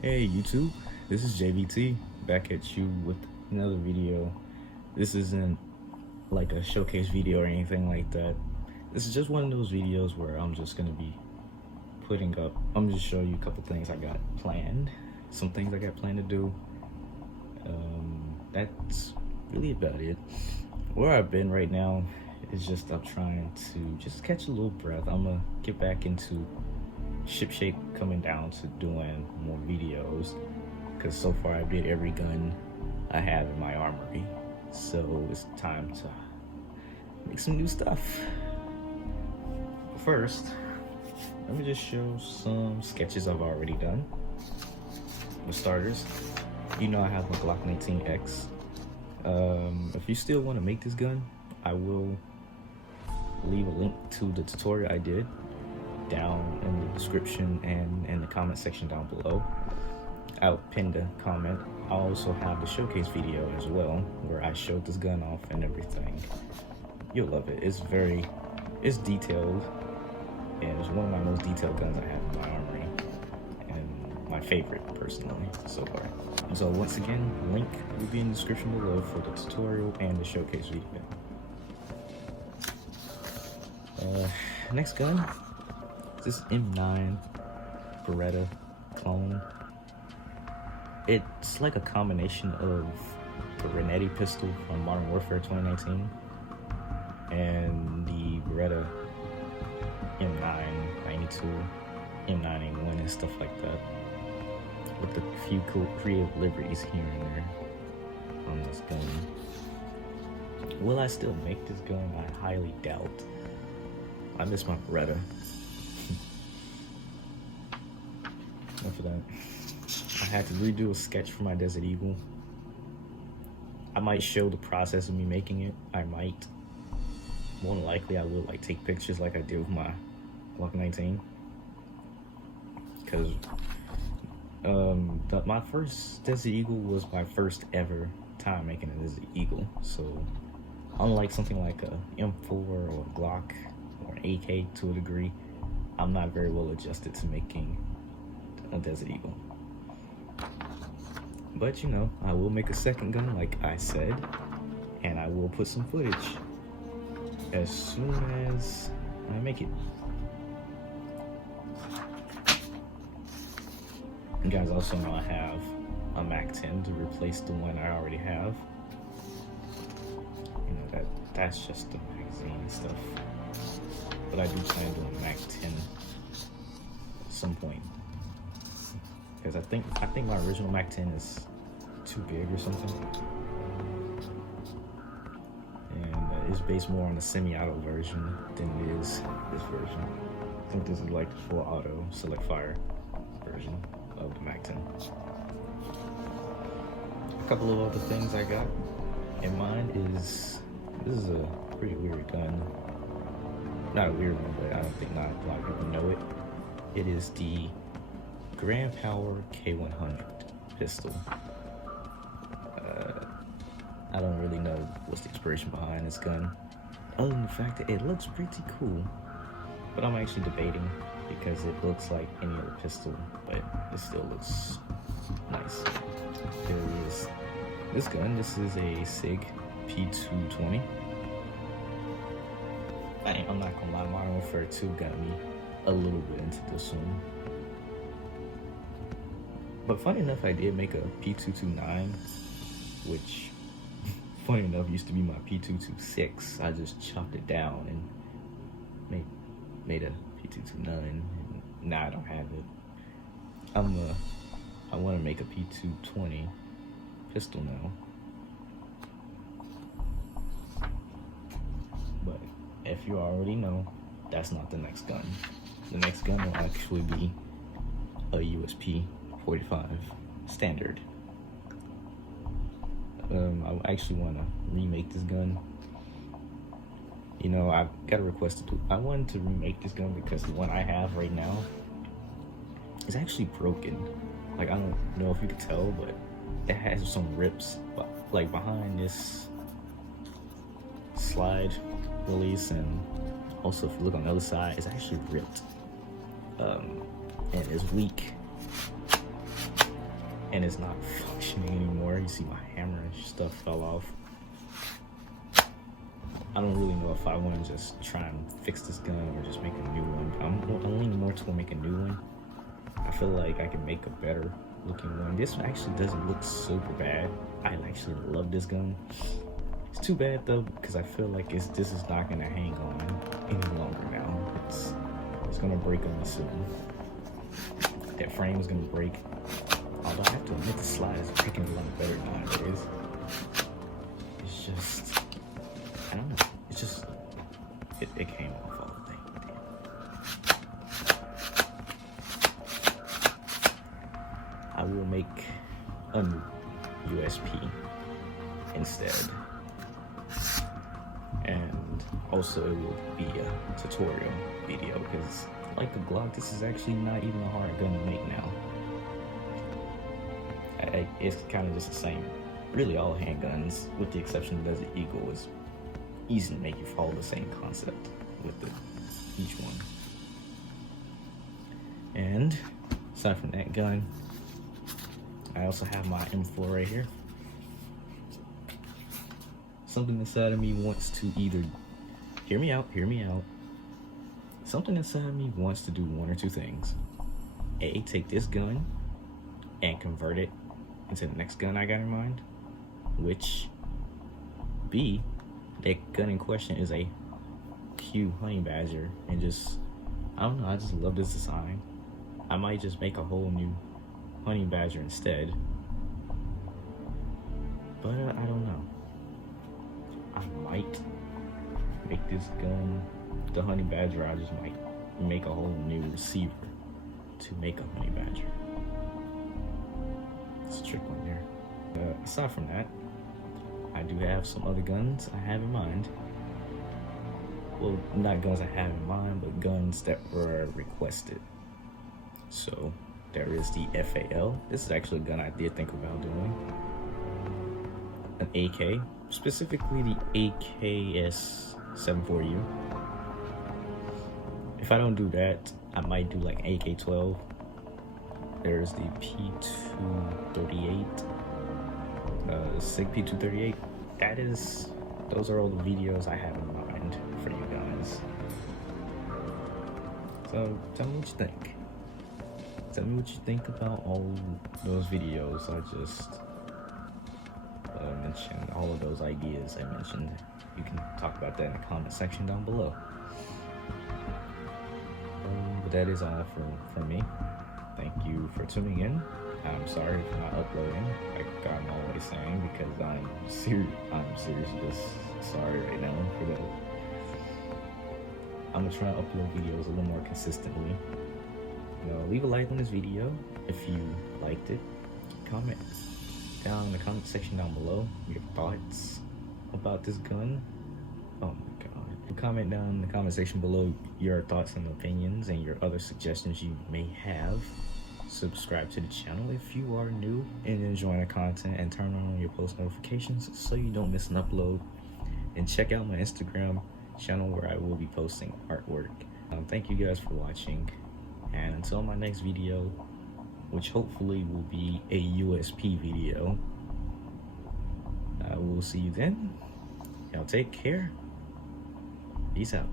Hey YouTube, this is Javi T back at you with another video. This isn't like a showcase video or anything like that. This is just one of those videos where I'm just gonna be putting up, I'm just showing you a couple things I got planned, some things I got planned to do. That's really about it. Where I've been right now is just I'm trying to just catch a little breath. I'm gonna get back into shipshape, coming down to doing more videos, because so far I did every gun I have in my armory, so it's time to make some new stuff. First, let me just show some sketches I've already done. For starters, you know I have my Glock 19X. If you still want to make this gun, I will leave a link to the tutorial I did down in the description and in the comment section down below. I'll pin the comment. I also have the showcase video as well, where I showed this gun off and everything. You'll love it. It's detailed, and it's one of my most detailed guns I have in my armory, and my favorite personally so far. So once again, link will be in the description below for the tutorial and the showcase video. Next gun, this M9 Beretta clone. It's like a combination of the Renetti pistol from Modern Warfare 2019 and the Beretta M992, M981 and stuff like that, with a few cool creative liveries here and there on this gun. Will I still make this gun? I highly doubt. I miss my Beretta. After that, I had to redo a sketch for my Desert Eagle. I might show the process of me making it. I might. More than likely, I will like take pictures like I did with my Glock 19. Because my first Desert Eagle was my first ever time making a Desert Eagle. So unlike something like a M4 or a Glock or an AK to a degree, I'm not very well adjusted to making a Desert Eagle. But you know, I will make a second gun like I said, and I will put some footage as soon as I make it. You guys also know I have a Mac 10 to replace the one I already have. You know, that's just the magazine and stuff. But I do plan on doing a Mac 10 at some point. Because I think my original Mac 10 is too big or something, and it's based more on the semi-auto version than it is this version. I think this is like the full auto select fire version of the Mac 10. A couple of other things I got in mind is, this is a pretty weird gun. Not a weird one, but I don't think not a lot of people know it. It is the Grand Power K100 pistol. I don't really know what's the inspiration behind this gun, other than the fact that it looks pretty cool. But I'm actually debating, because it looks like any other pistol, but it still looks nice. There is this gun. This is a SIG P220. I'm not gonna lie, Modern Warfare 2 got me a little bit into this one. But funny enough, I did make a P229, which, funny enough, used to be my P226. I just chopped it down and made a P229, and now I don't have it. I want to make a P220 pistol now. But if you already know, that's not the next gun. The next gun will actually be a USP 45 standard. I actually want to remake this gun. You know, I've got a request to do. I wanted to remake this gun because the one I have right now is actually broken. Like, I don't know if you can tell, but it has some rips, like behind this slide release, and also if you look on the other side, it's actually ripped. And it's weak. and it's not functioning anymore. You see my hammer and stuff fell off. I don't really know if I want to just try and fix this gun or just make a new one. I'm leaning more toward make a new one. I feel like I can make a better looking one. This one actually doesn't look super bad. I actually love this gun. It's too bad though, because I feel like this is not gonna hang on any longer now. It's gonna break on me soon. That frame is gonna break. Although I have to admit the slide is picking a lot better nowadays. It's just, I don't know. It's just, it came off all the thing. I will make a new USP instead. And also it will be a tutorial video because like the Glock, this is actually not even a hard gun to make now. It's kind of just the same. Really all handguns, with the exception of the Desert Eagle, is easy to make. You follow the same concept with each one. And aside from that gun, I also have my M4 right here. Something inside of me wants to either, hear me out. Something inside of me wants to do one or two things. A, take this gun and convert it into the next gun I got in mind. Which, B, that gun in question is a Q Honey Badger, and just, I don't know, I just love this design. I might just make a whole new Honey Badger instead, but I don't know. I might make this gun the Honey Badger. I just might make a whole new receiver to make a Honey Badger. It's a trick one there. Aside from that, I do have some other guns I have in mind. Well, not guns I have in mind, but guns that were requested. So there is the FAL. This is actually a gun I did think about doing. An AK, specifically the AKS-74U. If I don't do that, I might do like AK-12. There's the P238, SIG P238. Those are all the videos I have in mind for you guys. So tell me what you think. Tell me what you think about all those videos I just mentioned, all of those ideas I mentioned. You can talk about that in the comment section down below. But that is all from me. Thank you for tuning in. I'm sorry for not uploading, like I'm always saying, because I'm seriously just sorry right now for that. I'm gonna try to upload videos a little more consistently. You know, leave a like on this video if you liked it. Comment down in the comment section down below your thoughts about this gun. Oh my god. Comment down in the comment section below your thoughts and opinions and your other suggestions you may have. Subscribe to the channel if you are new and enjoying the content, and turn on your post notifications so you don't miss an upload. And check out my Instagram channel where I will be posting artwork. Thank you guys for watching, and until my next video, which hopefully will be a USP video, I will see you then. Y'all take care. Peace out.